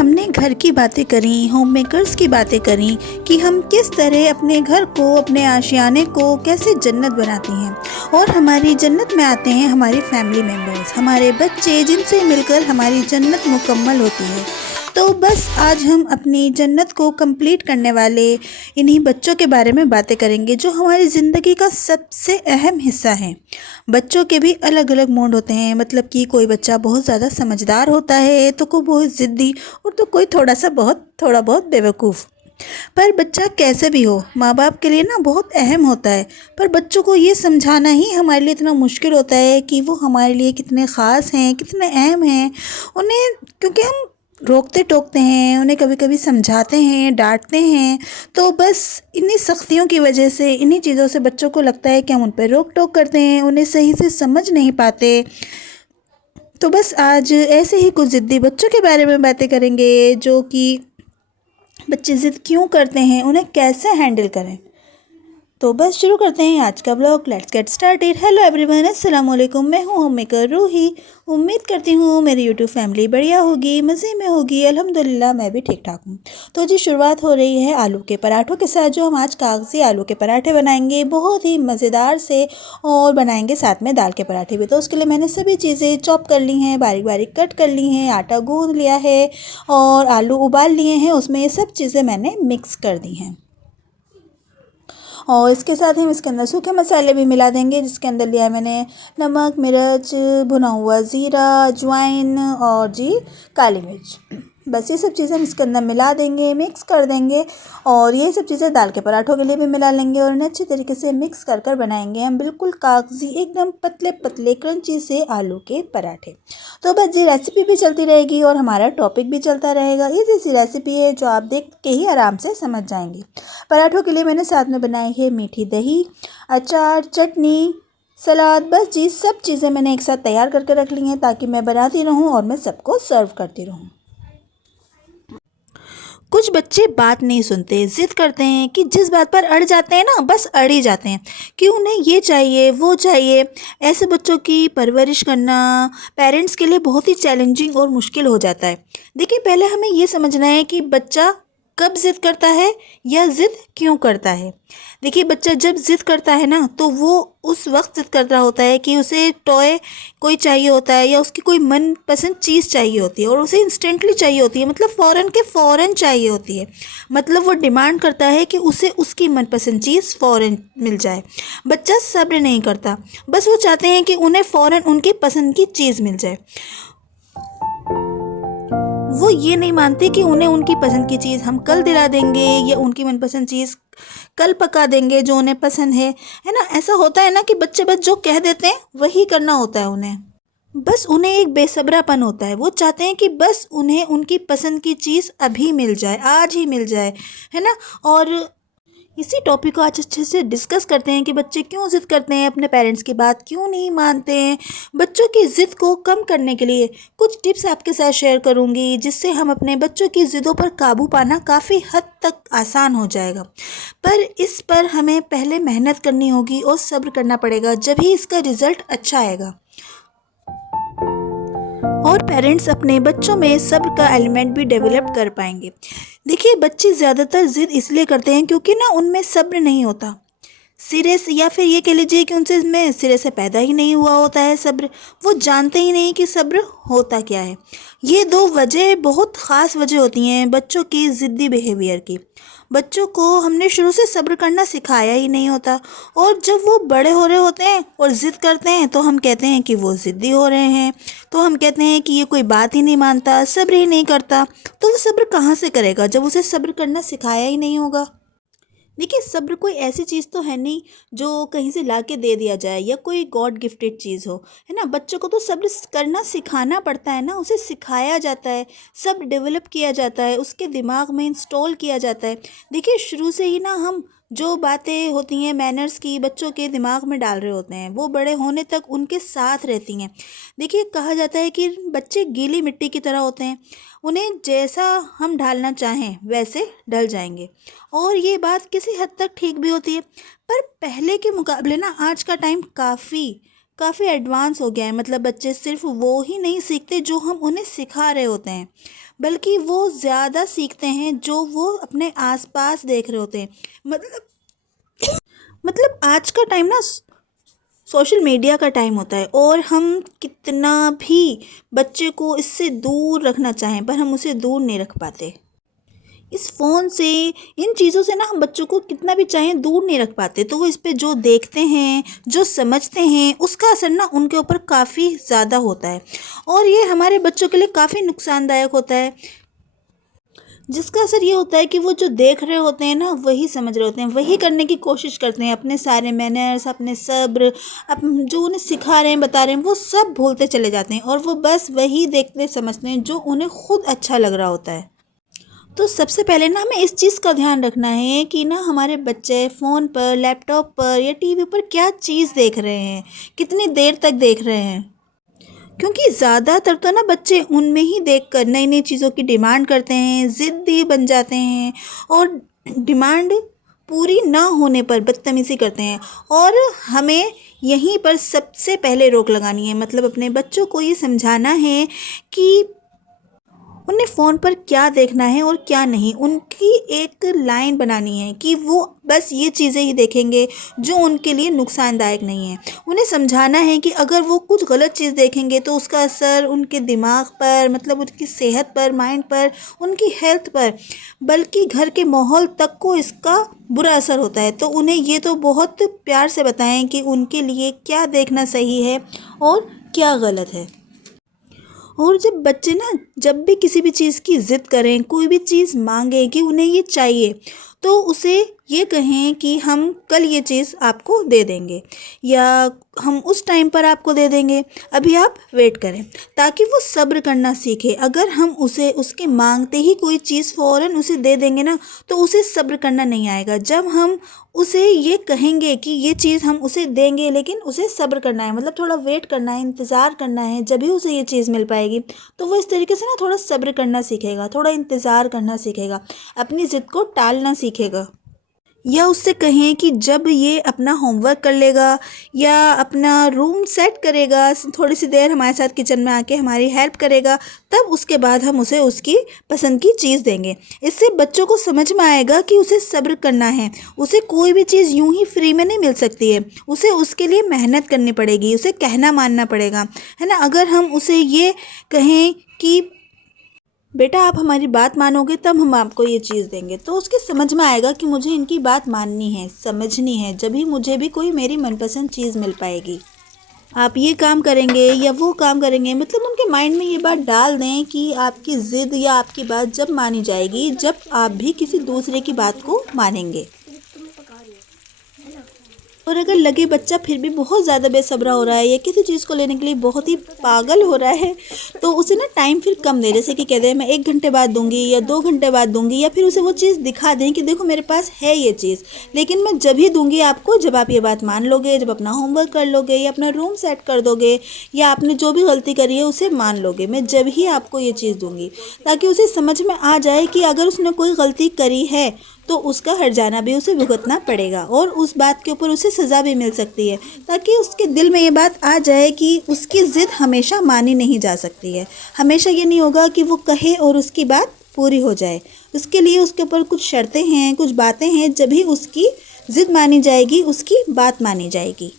हमने घर की बातें करी, होम मेकर्स की बातें करी कि हम किस तरह अपने घर को, अपने आशियाने को कैसे जन्नत बनाती हैं। और हमारी जन्नत में आते हैं हमारी फैमिली मेम्बर्स, हमारे बच्चे, जिनसे मिलकर हमारी जन्नत मुकम्मल होती है। तो बस आज हम अपनी जन्नत को कंप्लीट करने वाले इन्हीं बच्चों के बारे में बातें करेंगे, जो हमारी ज़िंदगी का सबसे अहम हिस्सा हैं। बच्चों के भी अलग अलग मोड होते हैं, मतलब कि कोई बच्चा बहुत ज़्यादा समझदार होता है, तो कोई बहुत ज़िद्दी, और तो कोई थोड़ा बहुत बेवकूफ़। पर बच्चा कैसे भी हो, माँ बाप के लिए ना बहुत अहम होता है। पर बच्चों को ये समझाना ही हमारे लिए इतना मुश्किल होता है कि वो हमारे लिए कितने ख़ास हैं, कितने अहम हैं उन्हें, क्योंकि हम रोकते टोकते हैं उन्हें, कभी कभी समझाते हैं, डांटते हैं। तो बस इन्हीं सख्तियों की वजह से, इन्हीं चीज़ों से बच्चों को लगता है कि हम उन पर रोक टोक करते हैं, उन्हें सही से समझ नहीं पाते। तो बस आज ऐसे ही कुछ ज़िद्दी बच्चों के बारे में बातें करेंगे, जो कि बच्चे ज़िद क्यों करते हैं, उन्हें कैसे हैंडल करें। तो बस शुरू करते हैं आज का blog. Let's get started. Hello everyone, अस्सलाम वालेकुम। मैं हूँ होम मेकर रूही। उम्मीद करती हूँ मेरी यूट्यूब फैमिली बढ़िया होगी, मज़े में होगी। अल्हम्दुलिल्लाह मैं भी ठीक ठाक हूँ। तो जी शुरुआत हो रही है आलू के पराठों के साथ, जो हम आज कागज़ी आलू के पराठे बनाएंगे, बहुत ही मज़ेदार से। और बनाएंगे साथ में दाल के पराठे भी। तो उसके लिए मैंने सभी चीज़ें चॉप कर ली हैं, बारीक बारीक कट कर ली हैं, आटा गूँध लिया है और आलू उबाल लिए हैं। उसमें ये सब चीज़ें मैंने मिक्स कर दी हैं। और इसके साथ हम इसके अंदर सूखे मसाले भी मिला देंगे, जिसके अंदर लिया है मैंने नमक, मिर्च, भुना हुआ ज़ीरा, अजवाइन और जी काली मिर्च। बस ये सब चीज़ें हम इसके अंदर मिला देंगे, मिक्स कर देंगे। और ये सब चीज़ें दाल के पराठों के लिए भी मिला लेंगे और इन्हें अच्छी तरीके से मिक्स कर कर बनाएंगे हम बिल्कुल कागजी, एकदम पतले पतले क्रंची से आलू के पराठे। तो बस ये रेसिपी भी चलती रहेगी और हमारा टॉपिक भी चलता रहेगा। इजी सी रेसिपी है, जो आप देख के ही आराम से समझ जाएंगे। पराठों के लिए मैंने साथ में बनाई है मीठी दही, अचार, चटनी, सलाद। बस जी सब चीज़ें मैंने एक साथ तैयार करके रख ली हैं, ताकि मैं बनाती रहूं और मैं सबको सर्व करती रहूं। कुछ बच्चे बात नहीं सुनते, ज़िद करते हैं कि जिस बात पर अड़ जाते हैं ना, बस अड़ ही जाते हैं कि उन्हें ये चाहिए, वो चाहिए। ऐसे बच्चों की परवरिश करना पेरेंट्स के लिए बहुत ही चैलेंजिंग और मुश्किल हो जाता है। देखिए, पहले हमें ये समझना है कि बच्चा कब ज़िद करता है या ज़िद क्यों करता है। देखिए, बच्चा जब ज़िद करता है ना, तो वो उस वक्त ज़िद कर रहा होता है कि उसे टॉय कोई चाहिए होता है, या उसकी कोई मनपसंद चीज़ चाहिए होती है और उसे इंस्टेंटली चाहिए होती है, मतलब फ़ौरन के फ़ौरन चाहिए होती है। मतलब वो डिमांड करता है कि उसे उसकी मनपसंद चीज़ फ़ौरन मिल जाए। बच्चा सब्र नहीं करता, बस वो चाहते हैं कि उन्हें फ़ौरन उनकी पसंद की चीज़ मिल जाए। वो ये नहीं मानते कि उन्हें उनकी पसंद की चीज़ हम कल दिला देंगे, या उनकी मनपसंद चीज़ कल पका देंगे जो उन्हें पसंद है ना। ऐसा होता है ना कि बच्चे बस जो कह देते हैं वही करना होता है उन्हें। बस उन्हें एक बेसब्रापन होता है, वो चाहते हैं कि बस उन्हें उनकी पसंद की चीज़ अभी मिल जाए, आज ही मिल जाए, है ना। और इसी टॉपिक को आज अच्छे से डिस्कस करते हैं कि बच्चे क्यों ज़िद करते हैं, अपने पेरेंट्स की बात क्यों नहीं मानते हैं। बच्चों की ज़िद को कम करने के लिए कुछ टिप्स आपके साथ शेयर करूंगी, जिससे हम अपने बच्चों की ज़िदों पर काबू पाना काफ़ी हद तक आसान हो जाएगा। पर इस पर हमें पहले मेहनत करनी होगी और सब्र करना पड़ेगा, जब ही इसका रिज़ल्ट अच्छा आएगा। और पेरेंट्स अपने बच्चों में सब्र का एलिमेंट भी डेवलप कर पाएंगे। देखिए, बच्चे ज़्यादातर ज़िद इसलिए करते हैं क्योंकि ना उनमें सब्र नहीं होता सिरे से, या फिर ये कह लीजिए कि उनसे में सिरे से पैदा ही नहीं हुआ होता है सब्र। वो जानते ही नहीं कि सब्र होता क्या है। ये दो वजह बहुत ख़ास वजह होती हैं बच्चों की ज़िद्दी बिहेवियर की। बच्चों को हमने शुरू से सब्र करना सिखाया ही नहीं होता, और जब वो बड़े हो रहे होते हैं और ज़िद करते हैं, तो हम कहते हैं कि वो ज़िद्दी हो रहे हैं। तो हम कहते हैं कि ये कोई बात ही नहीं मानता, सब्र ही नहीं करता। तो वो सब्र कहाँ से करेगा जब उसे सब्र करना सिखाया ही नहीं होगा। देखिए, सब्र कोई ऐसी चीज़ तो है नहीं जो कहीं से ला के दे दिया जाए, या कोई गॉड गिफ्टेड चीज़ हो, है ना। बच्चों को तो सब्र करना सिखाना पड़ता है ना, उसे सिखाया जाता है, सब डेवलप किया जाता है, उसके दिमाग में इंस्टॉल किया जाता है। देखिए, शुरू से ही ना हम जो बातें होती हैं मैनर्स की, बच्चों के दिमाग में डाल रहे होते हैं, वो बड़े होने तक उनके साथ रहती हैं। देखिए, कहा जाता है कि बच्चे गीली मिट्टी की तरह होते हैं, उन्हें जैसा हम ढालना चाहें वैसे ढल जाएंगे। और ये बात किसी हद तक ठीक भी होती है। पर पहले के मुकाबले ना आज का टाइम काफ़ी एडवांस हो गया है। मतलब बच्चे सिर्फ वो ही नहीं सीखते जो हम उन्हें सिखा रहे होते हैं, बल्कि वो ज़्यादा सीखते हैं जो वो अपने आसपास देख रहे होते हैं। मतलब आज का टाइम ना सोशल मीडिया का टाइम होता है, और हम कितना भी बच्चे को इससे दूर रखना चाहें पर हम उसे दूर नहीं रख पाते। इस फ़ोन से, इन चीज़ों से ना हम बच्चों को कितना भी चाहें दूर नहीं रख पाते। तो वो इस पे जो देखते हैं, जो समझते हैं, उसका असर ना उनके ऊपर काफ़ी ज़्यादा होता है, और ये हमारे बच्चों के लिए काफ़ी नुकसानदायक होता है। जिसका असर ये होता है कि वो जो देख रहे होते हैं ना, वही समझ रहे होते हैं, वही करने की कोशिश करते हैं। अपने सारे मैनर्स, अपने सब्र, जो उन्हें सिखा रहे हैं, बता रहे हैं, वो सब भूलते चले जाते हैं, और वो बस वही देखते समझते हैं जो उन्हें खुद अच्छा लग रहा होता है। तो सबसे पहले ना हमें इस चीज़ का ध्यान रखना है कि ना हमारे बच्चे फ़ोन पर, लैपटॉप पर या टीवी पर क्या चीज़ देख रहे हैं, कितनी देर तक देख रहे हैं। क्योंकि ज़्यादातर तो ना बच्चे उनमें ही देखकर नई नई चीज़ों की डिमांड करते हैं, ज़िद्दी बन जाते हैं, और डिमांड पूरी ना होने पर बदतमीज़ी करते हैं। और हमें यहीं पर सबसे पहले रोक लगानी है। मतलब अपने बच्चों को ये समझाना है कि उन्हें फ़ोन पर क्या देखना है और क्या नहीं। उनकी एक लाइन बनानी है कि वो बस ये चीज़ें ही देखेंगे जो उनके लिए नुकसानदायक नहीं है। उन्हें समझाना है कि अगर वो कुछ गलत चीज़ देखेंगे तो उसका असर उनके दिमाग पर, मतलब उनकी सेहत पर, माइंड पर, उनकी हेल्थ पर, बल्कि घर के माहौल तक को इसका बुरा असर होता है। तो उन्हें ये तो बहुत प्यार से बताएं कि उनके लिए क्या देखना सही है और क्या गलत है। और जब बच्चे ना जब भी किसी भी चीज़ की ज़िद करें, कोई भी चीज़ मांगे कि उन्हें ये चाहिए, तो उसे ये कहें कि हम कल ये चीज़ आपको दे देंगे, या हम उस टाइम पर आपको दे देंगे, अभी आप वेट करें, ताकि वो सब्र करना सीखे। अगर हम उसे उसके मांगते ही कोई चीज़ फ़ौरन उसे दे देंगे ना, तो उसे सब्र करना नहीं आएगा। जब हम उसे ये कहेंगे कि ये चीज़ हम उसे देंगे, लेकिन उसे सब्र करना है, मतलब थोड़ा वेट करना है, इंतज़ार करना है, जब ही उसे ये चीज़ मिल पाएगी, तो वो इस तरीके से ना थोड़ा सब्र करना सीखेगा, थोड़ा इंतज़ार करना सीखेगा, अपनी ज़िद को टालना सीखेगा। या उससे कहें कि जब ये अपना होमवर्क कर लेगा या अपना रूम सेट करेगा, थोड़ी सी देर हमारे साथ किचन में आके हमारी हेल्प करेगा, तब उसके बाद हम उसे उसकी पसंद की चीज़ देंगे। इससे बच्चों को समझ में आएगा कि उसे सब्र करना है। उसे कोई भी चीज़ यूं ही फ्री में नहीं मिल सकती है, उसे उसके लिए मेहनत करनी पड़ेगी, उसे कहना मानना पड़ेगा, है ना। अगर हम उसे ये कहें कि बेटा आप हमारी बात मानोगे तब हम आपको ये चीज़ देंगे, तो उसके समझ में आएगा कि मुझे इनकी बात माननी है, समझनी है, जब ही मुझे भी कोई मेरी मनपसंद चीज़ मिल पाएगी। आप ये काम करेंगे या वो काम करेंगे, मतलब उनके माइंड में ये बात डाल दें कि आपकी ज़िद या आपकी बात जब मानी जाएगी, जब आप भी किसी दूसरे की बात को मानेंगे। और अगर लगे बच्चा फिर भी बहुत ज़्यादा बेसब्रा हो रहा है या किसी चीज़ को लेने के लिए बहुत ही पागल हो रहा है, तो उसे ना टाइम फिर कम दें। जैसे कि कह दें मैं 1 घंटे बाद दूंगी या 2 घंटे बाद दूंगी, या फिर उसे वो चीज़ दिखा दें कि देखो मेरे पास है ये चीज़, लेकिन मैं जब ही दूंगी आपको जब आप ये बात मान लोगे, जब अपना होमवर्क कर लोगे या अपना रूम सेट कर दोगे, या आपने जो भी गलती करी है उसे मान लोगे, मैं जब ही आपको ये चीज़ दूंगी। ताकि उसे समझ में आ जाए कि अगर उसने कोई गलती करी है तो उसका हर्जाना भी उसे भुगतना पड़ेगा, और उस बात के ऊपर उसे सज़ा भी मिल सकती है। ताकि उसके दिल में ये बात आ जाए कि उसकी ज़िद हमेशा मानी नहीं जा सकती है, हमेशा ये नहीं होगा कि वो कहे और उसकी बात पूरी हो जाए। उसके लिए उसके ऊपर कुछ शर्तें हैं, कुछ बातें हैं, जब ही उसकी ज़िद मानी जाएगी, उसकी बात मानी जाएगी।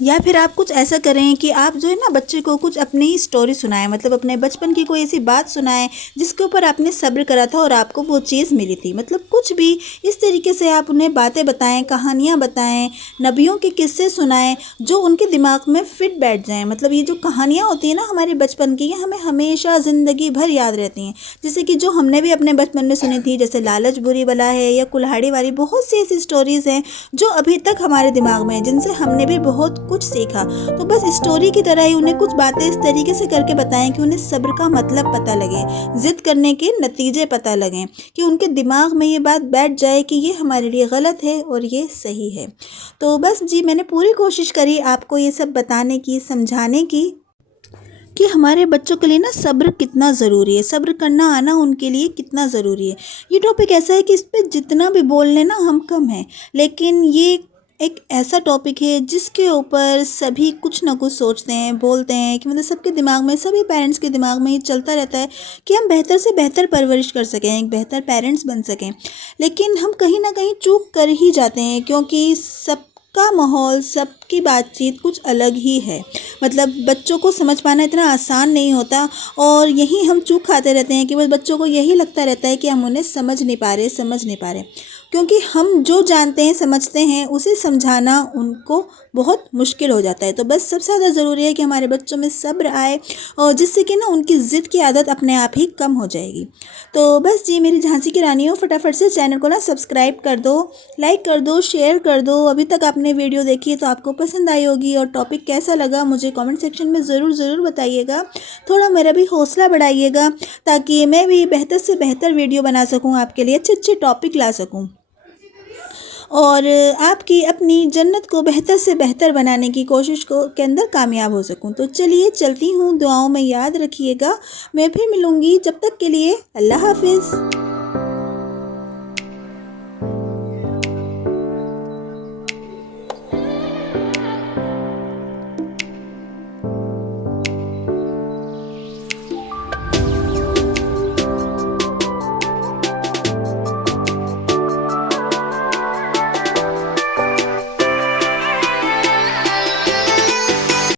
या फिर आप कुछ ऐसा करें कि आप जो है ना बच्चे को कुछ अपनी ही स्टोरी सुनाएं, मतलब अपने बचपन की कोई ऐसी बात सुनाएं जिसके ऊपर आपने सब्र करा था और आपको वो चीज़ मिली थी। मतलब कुछ भी इस तरीके से आप उन्हें बातें बताएं, कहानियाँ बताएं, नबियों के किस्से सुनाएं जो उनके दिमाग में फिट बैठ जाएं। मतलब ये जो कहानियाँ होती हैं ना हमारे बचपन की, ये हमें हमेशा ज़िंदगी भर याद रहती हैं। जैसे कि जो हमने भी अपने बचपन में सुनी थी, जैसे लालच बुरी बला है या कुल्हाड़ी वाली, बहुत सी ऐसी स्टोरीज़ हैं जो अभी तक हमारे दिमाग में है, जिनसे हमने भी बहुत कुछ सीखा। तो बस स्टोरी की तरह ही उन्हें कुछ बातें इस तरीके से करके बताएं कि उन्हें सब्र का मतलब पता लगे, जिद करने के नतीजे पता लगें, कि उनके दिमाग में ये बात बैठ जाए कि ये हमारे लिए गलत है और ये सही है। तो बस जी, मैंने पूरी कोशिश करी आपको ये सब बताने की, समझाने की, कि हमारे बच्चों के लिए ना सब्र कितना ज़रूरी है, सब्र करना आना उनके लिए कितना ज़रूरी है। ये टॉपिक ऐसा है कि इस पर जितना भी बोल लें ना हम कम है, लेकिन ये एक ऐसा टॉपिक है जिसके ऊपर सभी कुछ ना कुछ सोचते हैं, बोलते हैं कि मतलब सबके दिमाग में, सभी पेरेंट्स के दिमाग में ये चलता रहता है कि हम बेहतर से बेहतर परवरिश कर सकें, एक बेहतर पेरेंट्स बन सकें। लेकिन हम कहीं ना कहीं चूक कर ही जाते हैं, क्योंकि सबका माहौल, सबकी बातचीत कुछ अलग ही है। मतलब बच्चों को समझ पाना इतना आसान नहीं होता, और यही हम चूक खाते रहते हैं कि बस बच्चों को यही लगता रहता है कि हम उन्हें समझ नहीं पा रहे, क्योंकि हम जो जानते हैं, समझते हैं, उसे समझाना उनको बहुत मुश्किल हो जाता है। तो बस सबसे ज़्यादा ज़रूरी है कि हमारे बच्चों में सब्र आए, और जिससे कि ना उनकी ज़िद की आदत अपने आप ही कम हो जाएगी। तो बस जी, मेरी झांसी की रानी हो, फटाफट से चैनल को ना सब्सक्राइब कर दो, लाइक कर दो, शेयर कर दो। अभी तक आपने वीडियो देखी है तो आपको पसंद आई होगी, और टॉपिक कैसा लगा मुझे कमेंट सेक्शन में ज़रूर बताइएगा। थोड़ा मेरा भी हौसला बढ़ाइएगा, ताकि मैं भी बेहतर से बेहतर वीडियो बना सकूँ, आपके लिए अच्छे अच्छे टॉपिक ला सकूँ, और आपकी अपनी जन्नत को बेहतर से बेहतर बनाने की कोशिश को के अंदर कामयाब हो सकूं। तो चलिए चलती हूँ, दुआओं में याद रखिएगा। मैं फिर मिलूँगी, जब तक के लिए अल्लाह हाफिज़।